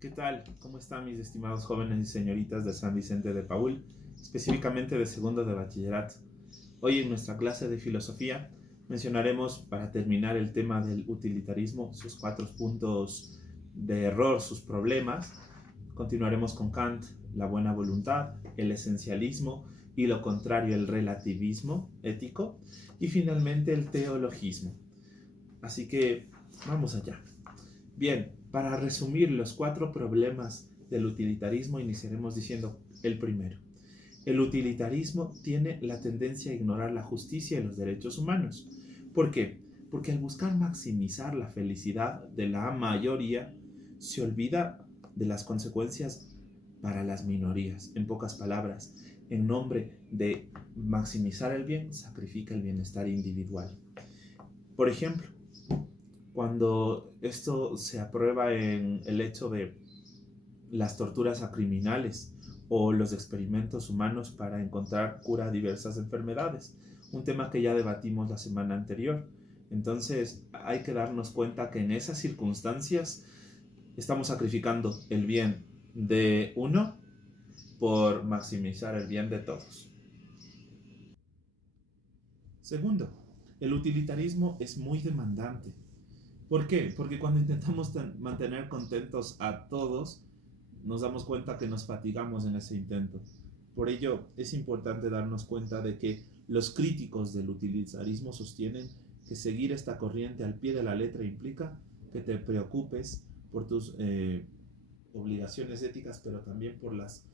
¿Qué tal? ¿Cómo están mis estimados jóvenes y señoritas de San Vicente de Paúl, específicamente de segundo de bachillerato? Hoy en nuestra clase de filosofía mencionaremos, para terminar, el tema del utilitarismo, sus cuatro puntos de error, sus problemas. Continuaremos con Kant, la buena voluntad, el esencialismo y lo contrario, el relativismo ético. Y finalmente el teologismo. Así que vamos allá. Bien, para resumir los cuatro problemas del utilitarismo, iniciaremos diciendo el primero. El utilitarismo tiene la tendencia a ignorar la justicia y los derechos humanos. ¿Por qué? Porque al buscar maximizar la felicidad de la mayoría, se olvida de las consecuencias para las minorías. En pocas palabras, en nombre de maximizar el bien, sacrifica el bienestar individual. Por ejemplo, cuando esto se aprueba en el hecho de las torturas a criminales o los experimentos humanos para encontrar cura a diversas enfermedades, un tema que ya debatimos la semana anterior. Entonces hay que darnos cuenta que en esas circunstancias estamos sacrificando el bien de uno por maximizar el bien de todos. Segundo, el utilitarismo es muy demandante. ¿Por qué? Porque cuando intentamos mantener contentos a todos, nos damos cuenta que nos fatigamos en ese intento. Por ello, es importante darnos cuenta de que los críticos del utilitarismo sostienen que seguir esta corriente al pie de la letra implica que te preocupes por tus obligaciones éticas, pero también por las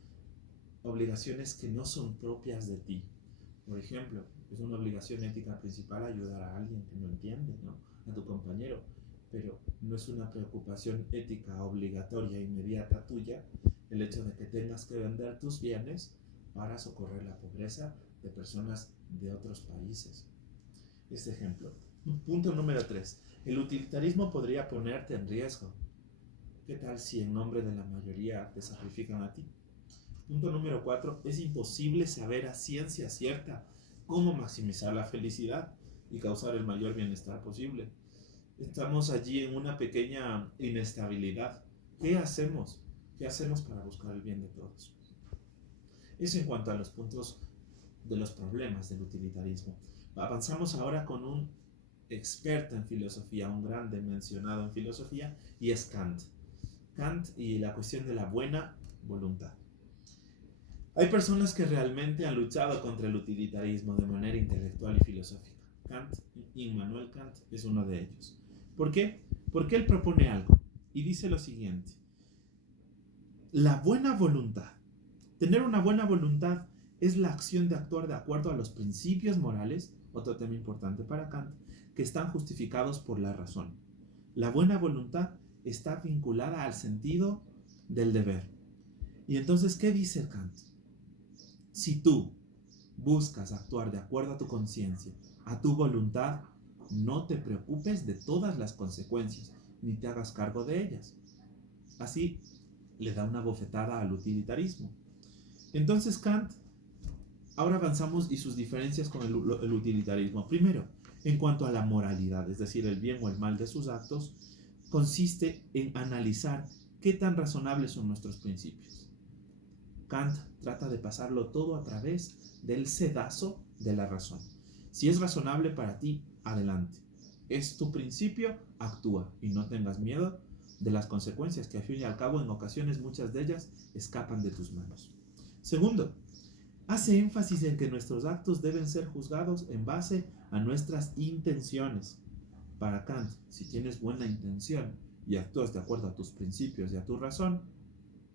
obligaciones que no son propias de ti. Por ejemplo, es una obligación ética principal ayudar a alguien que no entiende, ¿no? A tu compañero, pero no es una preocupación ética obligatoria e inmediata tuya el hecho de que tengas que vender tus bienes para socorrer la pobreza de personas de otros países. Este ejemplo. Punto número 3. El utilitarismo podría ponerte en riesgo. ¿Qué tal si en nombre de la mayoría te sacrifican a ti? Punto número 4. Es imposible saber a ciencia cierta cómo maximizar la felicidad y causar el mayor bienestar posible. Estamos allí en una pequeña inestabilidad. ¿Qué hacemos? ¿Qué hacemos para buscar el bien de todos? Eso en cuanto a los puntos de los problemas del utilitarismo. Avanzamos ahora con un experto en filosofía, un grande mencionado en filosofía, y es Kant. Kant y la cuestión de la buena voluntad. Hay personas que realmente han luchado contra el utilitarismo de manera intelectual y filosófica. Kant, Immanuel Kant, es uno de ellos. ¿Por qué? Porque él propone algo y dice lo siguiente. La buena voluntad. Tener una buena voluntad es la acción de actuar de acuerdo a los principios morales, otro tema importante para Kant, que están justificados por la razón. La buena voluntad está vinculada al sentido del deber. Y entonces, ¿qué dice Kant? Si tú buscas actuar de acuerdo a tu conciencia, a tu voluntad, no te preocupes de todas las consecuencias, ni te hagas cargo de ellas. Así le da una bofetada al utilitarismo. Entonces Kant, ahora avanzamos y sus diferencias con el utilitarismo. Primero, en cuanto a la moralidad, es decir, el bien o el mal de sus actos, consiste en analizar qué tan razonables son nuestros principios. Kant trata de pasarlo todo a través del sedazo de la razón. Si es razonable para ti, adelante. Es tu principio, actúa y no tengas miedo de las consecuencias que al fin y al cabo en ocasiones muchas de ellas escapan de tus manos. Segundo, hace énfasis en que nuestros actos deben ser juzgados en base a nuestras intenciones. Para Kant, si tienes buena intención y actúas de acuerdo a tus principios y a tu razón,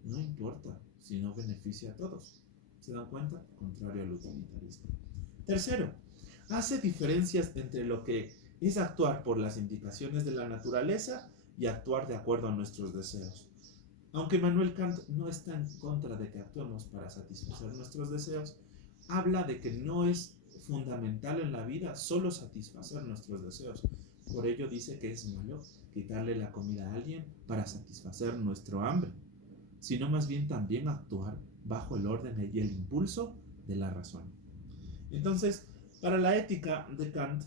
no importa si no beneficia a todos. ¿Se dan cuenta? Contrario al utilitarismo. Tercero, hace diferencias entre lo que es actuar por las indicaciones de la naturaleza y actuar de acuerdo a nuestros deseos. Aunque Manuel Kant no está en contra de que actuemos para satisfacer nuestros deseos, habla de que no es fundamental en la vida solo satisfacer nuestros deseos. Por ello dice que es malo quitarle la comida a alguien para satisfacer nuestro hambre, sino más bien también actuar bajo el orden y el impulso de la razón. Entonces, para la ética de Kant,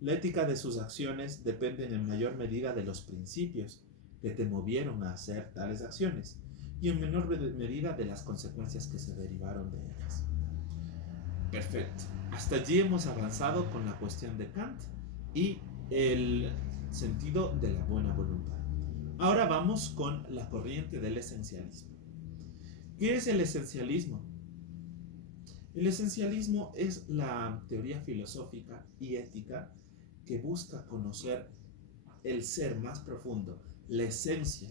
la ética de sus acciones depende en mayor medida de los principios que te movieron a hacer tales acciones y en menor medida de las consecuencias que se derivaron de ellas. Perfecto. Hasta allí hemos avanzado con la cuestión de Kant y el sentido de la buena voluntad. Ahora vamos con la corriente del esencialismo. ¿Qué es el esencialismo? El esencialismo es la teoría filosófica y ética que busca conocer el ser más profundo, la esencia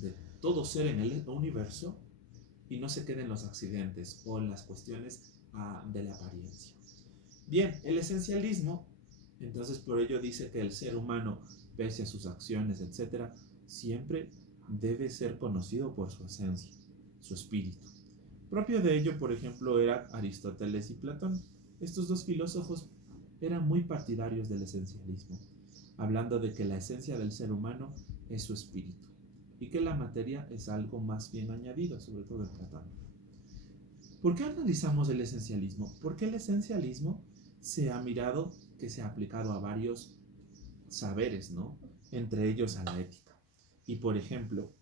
de todo ser en el universo y no se quede en los accidentes o en las cuestiones de la apariencia. Bien, el esencialismo, entonces por ello dice que el ser humano, pese a sus acciones, etc., siempre debe ser conocido por su esencia, su espíritu. Propio de ello, por ejemplo, eran Aristóteles y Platón. Estos dos filósofos eran muy partidarios del esencialismo, hablando de que la esencia del ser humano es su espíritu y que la materia es algo más bien añadido, sobre todo en Platón. ¿Por qué analizamos el esencialismo? Porque el esencialismo se ha mirado que se ha aplicado a varios saberes, ¿no? Entre ellos a la ética. Y por ejemplo,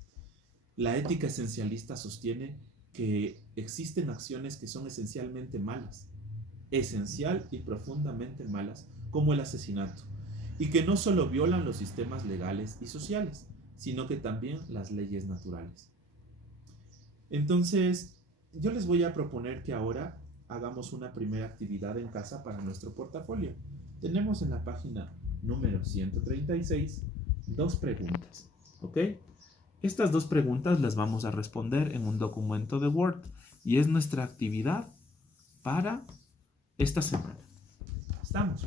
la ética esencialista sostiene que existen acciones que son esencialmente malas, esencial y profundamente malas, como el asesinato, y que no solo violan los sistemas legales y sociales, sino que también las leyes naturales. Entonces, yo les voy a proponer que ahora hagamos una primera actividad en casa para nuestro portafolio. Tenemos en la página número 136 dos preguntas, ¿ok? Estas dos preguntas las vamos a responder en un documento de Word y es nuestra actividad para esta semana. ¿Estamos?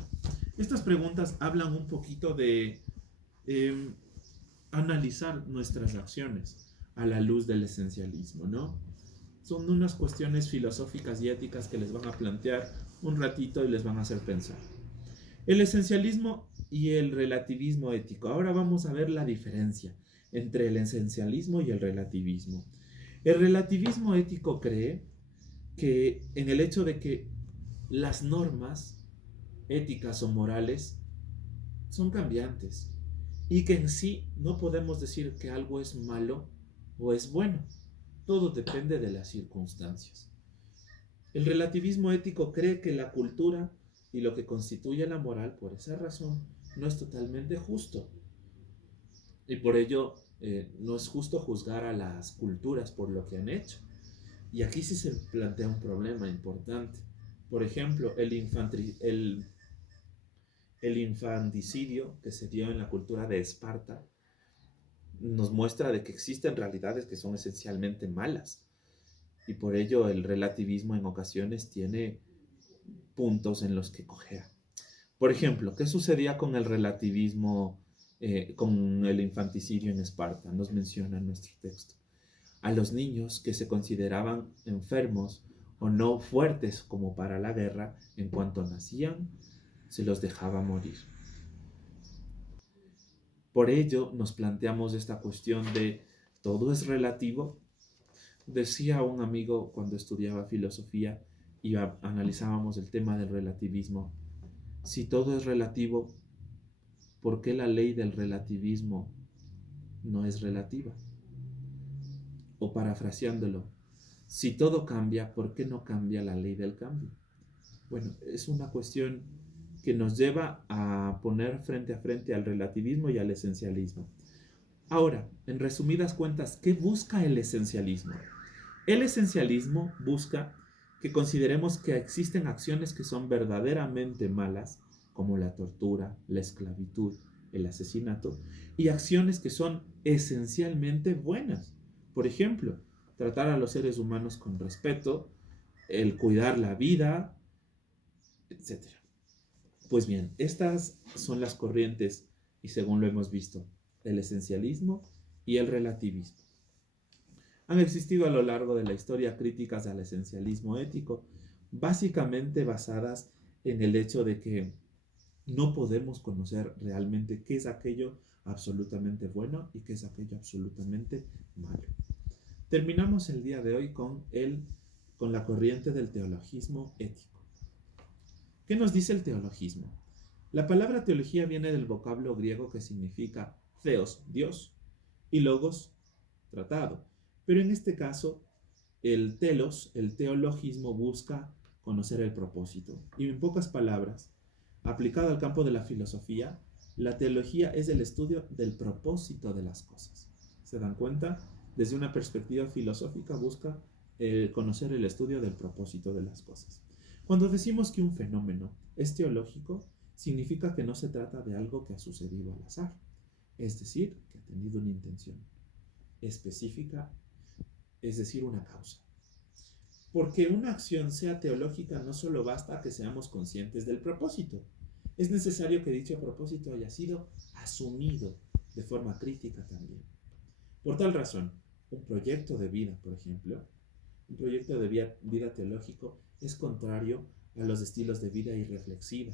Estas preguntas hablan un poquito de analizar nuestras acciones a la luz del esencialismo, ¿no? Son unas cuestiones filosóficas y éticas que les van a plantear un ratito y les van a hacer pensar. El esencialismo y el relativismo ético. Ahora vamos a ver la diferencia entre el esencialismo y el relativismo. El relativismo ético cree que en el hecho de que las normas éticas o morales son cambiantes y que en sí no podemos decir que algo es malo o es bueno. Todo depende de las circunstancias. El relativismo ético cree que la cultura y lo que constituye la moral, por esa razón, no es totalmente justo. Y por ello no es justo juzgar a las culturas por lo que han hecho. Y aquí sí se plantea un problema importante. Por ejemplo, el infanticidio que se dio en la cultura de Esparta nos muestra de que existen realidades que son esencialmente malas. Y por ello el relativismo en ocasiones tiene puntos en los que cojea. Por ejemplo, ¿qué sucedía con el relativismo, con el infanticidio en Esparta? Nos menciona en nuestro texto. A los niños que se consideraban enfermos o no fuertes como para la guerra, en cuanto nacían, se los dejaba morir. Por ello nos planteamos esta cuestión de todo es relativo. Decía un amigo cuando estudiaba filosofía y analizábamos el tema del relativismo, si todo es relativo, ¿por qué la ley del relativismo no es relativa? O parafraseándolo, si todo cambia, ¿por qué no cambia la ley del cambio? Bueno, es una cuestión que nos lleva a poner frente a frente al relativismo y al esencialismo. Ahora, en resumidas cuentas, ¿qué busca el esencialismo? El esencialismo busca que consideremos que existen acciones que son verdaderamente malas, como la tortura, la esclavitud, el asesinato, y acciones que son esencialmente buenas. Por ejemplo, tratar a los seres humanos con respeto, el cuidar la vida, etc. Pues bien, estas son las corrientes, y según lo hemos visto, el esencialismo y el relativismo. Han existido a lo largo de la historia críticas al esencialismo ético, básicamente basadas en el hecho de que no podemos conocer realmente qué es aquello absolutamente bueno y qué es aquello absolutamente malo. Terminamos el día de hoy con la corriente del teologismo ético. ¿Qué nos dice el teologismo? La palabra teología viene del vocablo griego que significa theos, Dios, y logos, tratado. Pero en este caso, el telos, el teologismo, busca conocer el propósito. Y en pocas palabras, aplicado al campo de la filosofía, la teología es el estudio del propósito de las cosas. ¿Se dan cuenta? Desde una perspectiva filosófica busca conocer el estudio del propósito de las cosas. Cuando decimos que un fenómeno es teológico, significa que no se trata de algo que ha sucedido al azar, es decir, que ha tenido una intención específica, es decir, una causa. Porque una acción sea teológica no solo basta que seamos conscientes del propósito, es necesario que dicho propósito haya sido asumido de forma crítica también. Por tal razón, un proyecto de vida, por ejemplo, un proyecto de vida teológico es contrario a los estilos de vida irreflexiva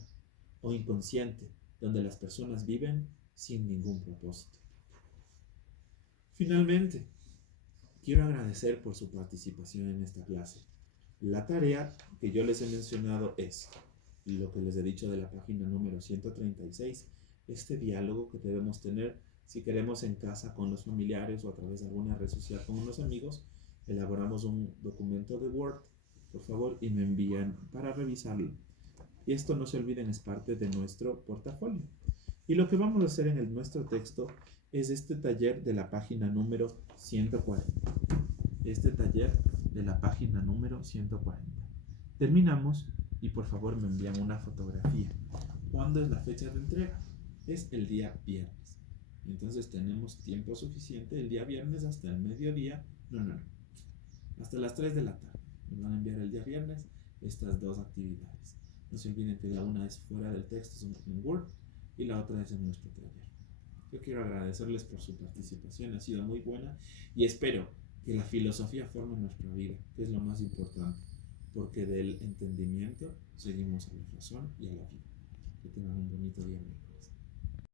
o inconsciente, donde las personas viven sin ningún propósito. Finalmente, quiero agradecer por su participación en esta clase. La tarea que yo les he mencionado es lo que les he dicho de la página número 136, este diálogo que debemos tener si queremos en casa con los familiares o a través de alguna red social con unos amigos. Elaboramos un documento de Word, por favor, y me envían para revisarlo. Y esto, no se olviden, es parte de nuestro portafolio. Y lo que vamos a hacer en nuestro texto es este taller de la página número 140. Este taller de la página número 140. Terminamos y por favor me envían una fotografía. ¿Cuándo es la fecha de entrega? Es el día viernes. Entonces tenemos tiempo suficiente el día viernes hasta el mediodía. No. Hasta las 3 de la tarde. Me van a enviar el día viernes estas dos actividades. No se olviden que la una es fuera del texto, en Word, y la otra es en nuestro taller. Yo quiero agradecerles por su participación, ha sido muy buena y espero que la filosofía forme nuestra vida, que es lo más importante, porque del entendimiento seguimos a la razón y a la vida. Que tengan un bonito día.